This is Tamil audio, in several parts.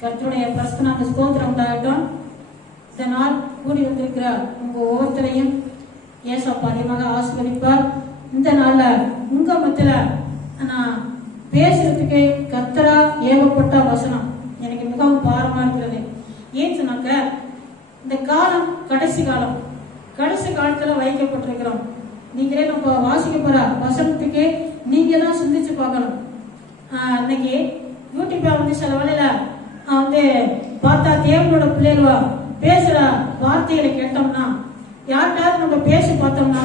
கர்த்தருடைய பரஸ்பனாக ஸ்தோத்திரம் உண்டாகட்டும். இந்த நாள் கூடி வந்திருக்கிற உங்க ஒவ்வொருத்தரையும் ஏசப்பா அதிகமாக ஆசீர்வதிப்பார். இந்த நாள்ல உங்க மத்தியில நான் பேசுறதுக்கு கர்த்தரா ஏவப்பட்ட வசனம். எனக்கு மிகவும் பாரமா இருக்கிறது. ஏன் சொன்னாக்க இந்த காலம் கடைசி காலம். கடைசி காலத்துல வைக்கப்பட்டிருக்கிறோம். நீங்களே நம்ம வாசிக்க போற வசனத்துக்கு நீங்க தான் சிந்திச்சு பார்க்கணும். இன்னைக்கு யூடியூப்ல வந்து சில வேளையில வந்து பார்த்தா தேவனோட பிள்ளைகள் பேசுற வார்த்தைகளை கேட்டோம்னா யார்கிட்டயாவது நம்ம பேசி பார்த்தோம்னா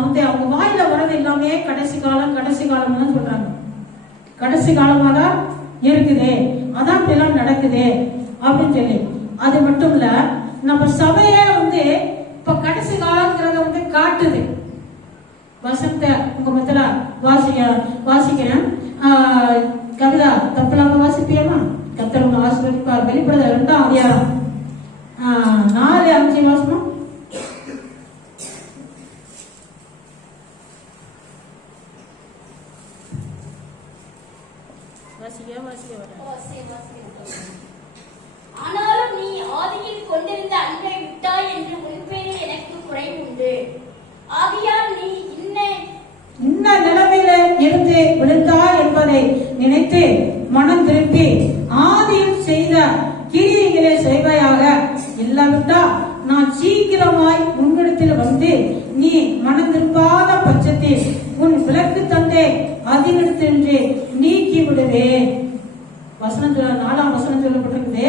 வந்து அவங்க வாயில வர்றது எல்லாமே கடைசி காலம் கடைசி காலம் தான் சொல்றாங்க. கடைசி காலமாக தான் இருக்குது. அதான் இப்படிலாம் நடக்குது அப்படின்னு சொல்லி. அது மட்டும் இல்ல நம்ம சபையே வந்து இப்ப கடைசி காலங்கிறத வந்து காட்டுது. வசந்த உங்க மத்தில வாசிக்க வாசிக்கிறேன் ஆஹ் கவிதா தப்பில்லாம வாசிப்பியமா கத்தர் உங்க ஆசீர்வதிப்பார் ஆஹ் நாலு அஞ்சு மாசமா? ஆனாலும் நீ ஆதியில் கொண்டிருந்த அன்பை விட்டாய் என்று உன் பேரில் எனக்கு குறை உண்டு. ஆகையால் நீ இன்ன இந்த நிலைமையில இருந்து விழுந்தாய் என்பதை நினைத்து மனம் திருப்பி ஆதியில் செய்த கிரியைகளை செய்வாயாக. இல்லாவிட்டா நான் சீக்கிரமாய் உன்னிடத்தில் வந்து நீ மனம் பட்சத்தில் உன் விளக்கு தந்தை அதினிடத்தின்றி நீக்கி விடுவே வசனம் சொல்ல நாலாம் வசனம் சொல்லப்பட்டிருக்குது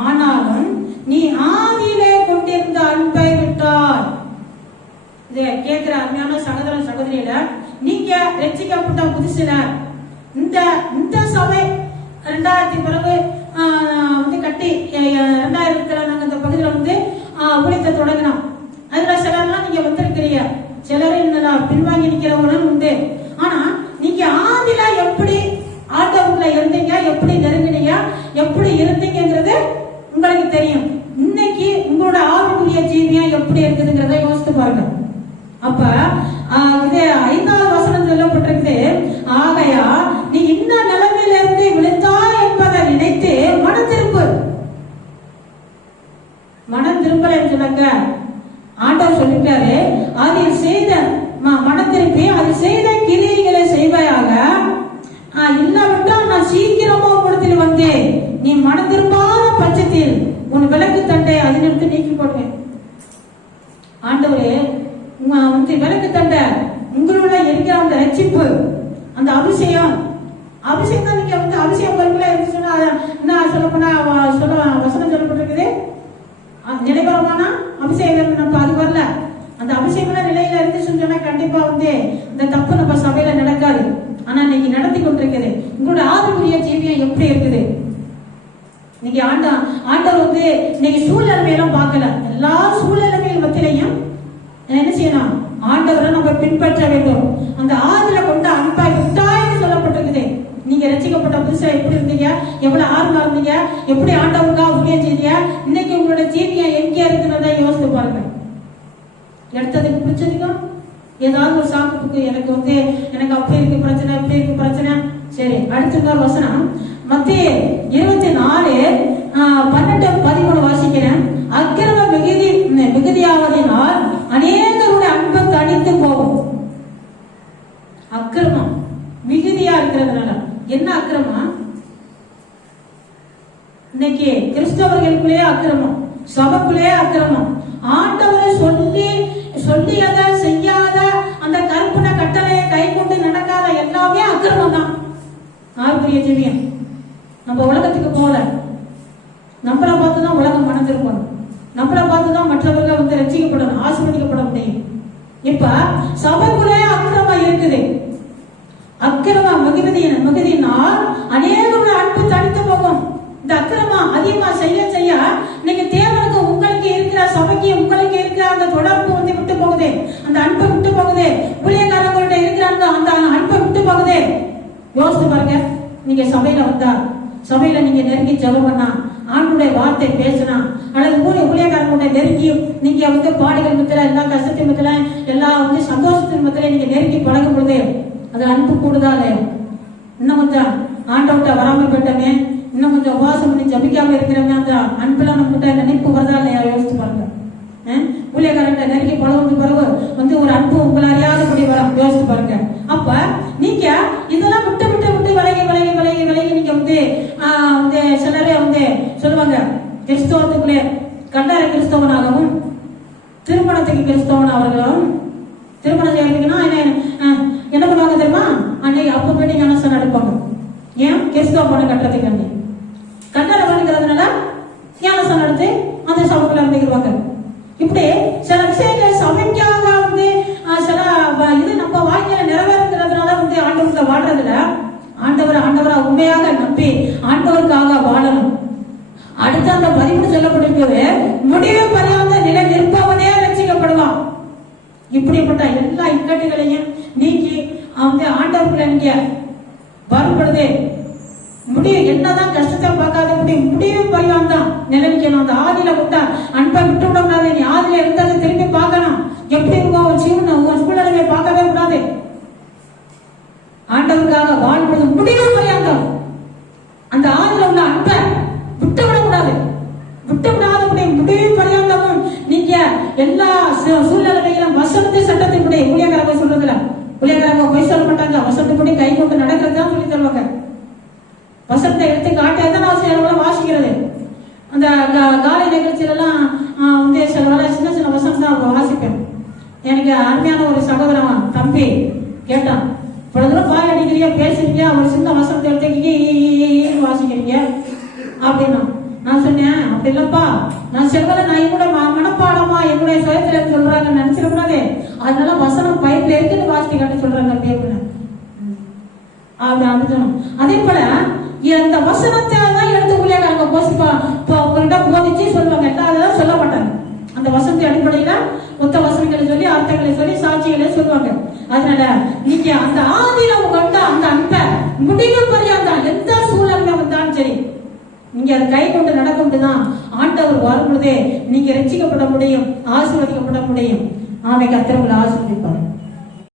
ஆனாலும் நீ ஆதியிலே கொண்டிருந்த அன்பை விட்டார் இத கேட்கிற அருமையான சகோதர சகோதரியில நீங்க ரட்சிக்கப்பட்ட புதுசுல இந்த இந்த சபை ரெண்டாயிரத்தி பிறகு ஆஹ், வந்து கட்டி அஹ், அஹ், ரெண்டாயிரத்துல நாங்க இந்த பகுதியில வந்து ஊழியத்தை தொடங்கினோம். அதுல சிலர்லாம் நீங்க வந்திருக்கிறீங்க. சிலர் என்னலாம் பின்வாங்கி நிக்கிறவங்களும் உண்டு. ஆனா நீங்க ஆதில எப்படி ஆண்டவர்ல இருந்தீங்க எப்படி நெருங்கினீங்க எப்படி இருந்தீங்கிறது உங்களுக்கு தெரியும். இன்னைக்கு உங்களோட ஆவிக்குரிய ஜீவியா எப்படி இருக்குதுங்கிறத யோசித்து பாருங்க. அப்ப இது ஐந்தாவது வசனம் சொல்லப்பட்டிருக்குது. ஆகையா பண்ணுங்க ஆண்டவர் சொல்லிட்டாரு அது செய்த ம- அது செய்த கிரியைகளை செய்வாயாக. இல்லாவிட்டால் நான் சீக்கிரமா உங்களிடத்தில் வந்தேன். நீ மனத்திருப்பாத பட்சத்தில் உன் விளக்கு தண்டை அதிலிருந்து நீக்கி போடுவேன் ஆண்டவரே உங்க வந்து விளக்கு தண்டை உங்களோட இருக்கிற அந்த ரட்சிப்பு அந்த அபிஷேகம் அபிஷேகம் தான் நீங்க வந்து அபிஷேகம் பருப்புல இருந்துச்சுன்னா அதை என்ன சொல்ல போனா சொல்ல வசனம் சொல்லப்பட்டிருக்குது. நினைவரமானா அபிஷேகம் நம்ம அது வரல. அந்த அபிஷேகம் நிலையில இருந்துச்சுன்னு சொன்னா கண்டிப்பா வந்து இந்த தப்பு நம்ம சபையில நடக்காது. ஆனா இன்னைக்கு நடத்தி கொண்டிருக்குது உங்களோட ஆவிக்குரிய ஜீவியம் எப்படி இருக்குது? இன்னைக்கு ஆண்டா ஆண்டவர் வந்து இன்னைக்கு சூழ்நிலைமையெல்லாம் பார்க்கல. எல்லா சூழ்நிலைமைகள் மத்தியிலையும் என்ன செய்யணும்? ஆண்டவரை நம்ம பின்பற்ற வேண்டும். அந்த ஆறுல கொண்ட அன்பா விட்டாய்னு சொல்லப்பட்டிருக்குது. நீங்க ரசிக்கப்பட்ட புதுசா எப்படி இருந்தீங்க? எவ்வளவு ஆர்வமா இருந்தீங்க? எப்படி ஆண்டவருக்கா ஊழியம் செய்தீங்க இன்னைக்கு உங்களோட ஜீவியம் எங்க இருக்குன்றதை யோசித்து பாருங்க எடுத்தது பிடிச்சதுக்கும் ஏதாவது ஒரு சாக்குக்கு எனக்கு வந்து எனக்கு அப்படி இருக்கு பிரச்சனை இப்படி இருக்கு பிரச்சனை. சரி அடுத்த வசனம். மத்திய இருபத்தி நாலு ஆஹ், பன்னெண்டு பதிமூணு வாசிக்கிறேன் அக்கிரம மிகுதி மிகுதியாவதினால் அநேகருடைய அன்பு தடித்து போகும் அக்கிரமம் மிகுதியா இருக்கிறதுனால என்ன அக்கிரமம் இன்னைக்கு கிறிஸ்தவர்களுக்குள்ளே அக்கிரமம் சபைக்குள்ளே அக்கிரமம் ஆண்டவரை சொல்லி சொல்லியத செய்யாத அந்த கற்பனை கட்டளையை கை கொண்டு நடக்காத எல்லாமே அக்கிரமம் தான். ஆவிக்குரிய ஜீவியம். நம்ம உலகத்துக்கு போல. நம்மளை பார்த்து தான் உலகம் மணந்திருக்கணும் நம்மளை பார்த்து தான் மற்றவர்கள் வந்து ரசிக்கப்படணும் ஆசிர்வதிக்கப்பட முடியும். இப்ப சபைக்குள்ளே அக்கிரமம் இருக்குது. அக்கிரம மிகுதியின் மிகுதியினால் அநேகருடைய அன்பு தனித்து போகும். இந்த அக்கிரமம் அதிகமா யோசித்து பாருங்க. நீங்க சபையில வந்தா சபையில நீங்க நெருங்கி ஜெபம் பண்ணா ஆண்டுடைய வார்த்தை பேசினா அல்லது ஊழிய ஊழியக்காரங்களுடைய நெருங்கி நீங்க வந்து பாடுகள் மத்தில எல்லா கஷ்டத்தின் மத்தில எல்லா வந்து சந்தோஷத்தின் மத்தில நீங்க நெருங்கி பழகும் பொழுது அது அன்பு கூடுதா இல்லையா? இன்னும் கொஞ்சம் ஆண்டவட்ட வராம போயிட்டோமே இன்னும் கொஞ்சம் உபவாசம் பண்ணி ஜபிக்காம இருக்கிறவங்க அந்த அன்பெல்லாம் நம்ம கிட்ட நினைப்பு வருதா இல்லையா? யோசிச்சு பாருங்க. ஊழியக்காரன் நெருங்கி பழகுறது பிறகு வந்து ஒரு அன்பு உங்களை அறியாதபடி வரும் யோசிச்சு பாருங்க அப்ப நீங்க இதெல்லாம் விட்டு விட்டு விட்டு விலகி விலகி விலகி விலகி நீங்க வந்து ஆஹ், வந்து சிலரே வந்து சொல்லுவாங்க கிறிஸ்தவத்துக்குள்ளே கண்டார கிறிஸ்தவனாகவும் திருமணத்துக்கு கிறிஸ்தவன் அவர்களும் திருமணம் செய்யறதுக்குன்னா என்ன என்ன பண்ணுவாங்க தெரியுமா? அன்னைக்கு அப்ப போயிட்டு ஞானசன் எடுப்பாங்க. ஏன்? கிறிஸ்தவ பணம் கட்டுறதுக்கு அண்ணி கண்டார பண்ணிக்கிறதுனால ஞானசன் எடுத்து அந்த சபைக்குள்ள இருந்துக்கிடுவாங்க. இப்படி சில விஷயங்கள் சபைக்காக வந்து சில இது நம்ம வாழ்க்கையில நிறைவேறுங்கிறதுனால வந்து ஆண்டவர்ல வாழ்றதுல ஆண்டவர் ஆண்டவரா உண்மையாக நம்பி ஆண்டவருக்காக வாழணும். அடுத்து அந்த பதிவு சொல்லப்பட்டிருக்கிறது முடிவு பெறாத நிலை நிற்பவனே ரசிக்கப்படுவான். இப்படிப்பட்ட எல்லா இக்கட்டுகளையும் நீக்கி அவங்க ஆண்டவர்களை நீங்க வரும்பொழுது முடிவு என்னதான் கஷ்டத்தை பார்க்காதபடி முடிவு பரிவான் தான் நிலைக்கணும் அந்த ஆதியில விட்டா அன்பை விட்டு விட கூடாது நீ ஆதியில இருந்ததை திரும்பி பார்க்கணும். எப்படி இருக்கும் உன் ஜீவனை உன் சூழ்நிலையை பார்க்கவே கூடாது. ஆண்டவருக்காக வாழ்வது முடிவு பரியாந்தம் அந்த ஆதில உள்ள அன்பை விட்டு விடக்கூடாது விட்டு விடாதபடி முடிவு பரியாந்தமும் நீங்க எல்லா சூ- சூழ்நிலைகளிலும் வசனத்தை சட்டத்தின்படி ஊழியக்காரங்க சொல்றதுல ஊழியக்காரங்க போய் சொல்ல மாட்டாங்க வசனத்தின்படி கை கொண்டு நடக்கிறது தான் சொல்லி தருவாங்க வசனத்தை எடுத்து காட்ட எத்தனை அவசியம் வாசிக்கிறது அந்த கா- காலை நிகழ்ச்சியில எல்லாம் ஆஹ், வந்து சில வேளை சின்ன சின்ன வசனம் தான் அப்ப வாசிப்பேன் எனக்கு அருமையான ஒரு சகோதரன் தம்பி கேட்டான். இவ்வளவு தூரம் பாய் அடிக்கிறீங்க பேசுறீங்க அவர் சின்ன வசனத்தை எடுத்து வாசிக்கிறீங்க? அப்படின்னா நான் சொன்னேன் அப்படி இல்லப்பா. நான் செல்வதை நான் என்னோட மனப்பாடமா என்னுடைய சுயத்துல சொல்றாங்க நினைச்சிடக்கூடாது அதனால வசனம் பைப்ல இருக்குன்னு வாசிக்க காட்ட சொல்றாங்க அப்படி அப்படின்னு அப்படி அப்படி அதே போல அந்த வசனத்தை தான் எடுத்து ஊழியக்காரங்க போசிப்பா இப்போ உங்கள்கிட்ட போதிச்சு சொல்லுவாங்க அதெல்லாம் சொல்ல மாட்டாங்க. அந்த வசனத்தை அடிப்படையில மொத்த வசனங்களை சொல்லி அர்த்தங்களை சொல்லி சாட்சிகளை சொல்லுவாங்க. அதனால நீங்க அந்த ஆதியில உங்கள்கிட்ட அந்த அன்பை முடிவு பரியாதான் எந்த சூழல்ல வந்தாலும் சரி நீங்க அதை கை கொண்டு நடக்கும் தான் ஆண்டவர் வரும் பொழுதே நீங்க ரட்சிக்கப்பட முடியும் ஆசீர்வதிக்கப்பட முடியும். ஆமை கத்திரங்களை ஆசீர்வதிப்பார்.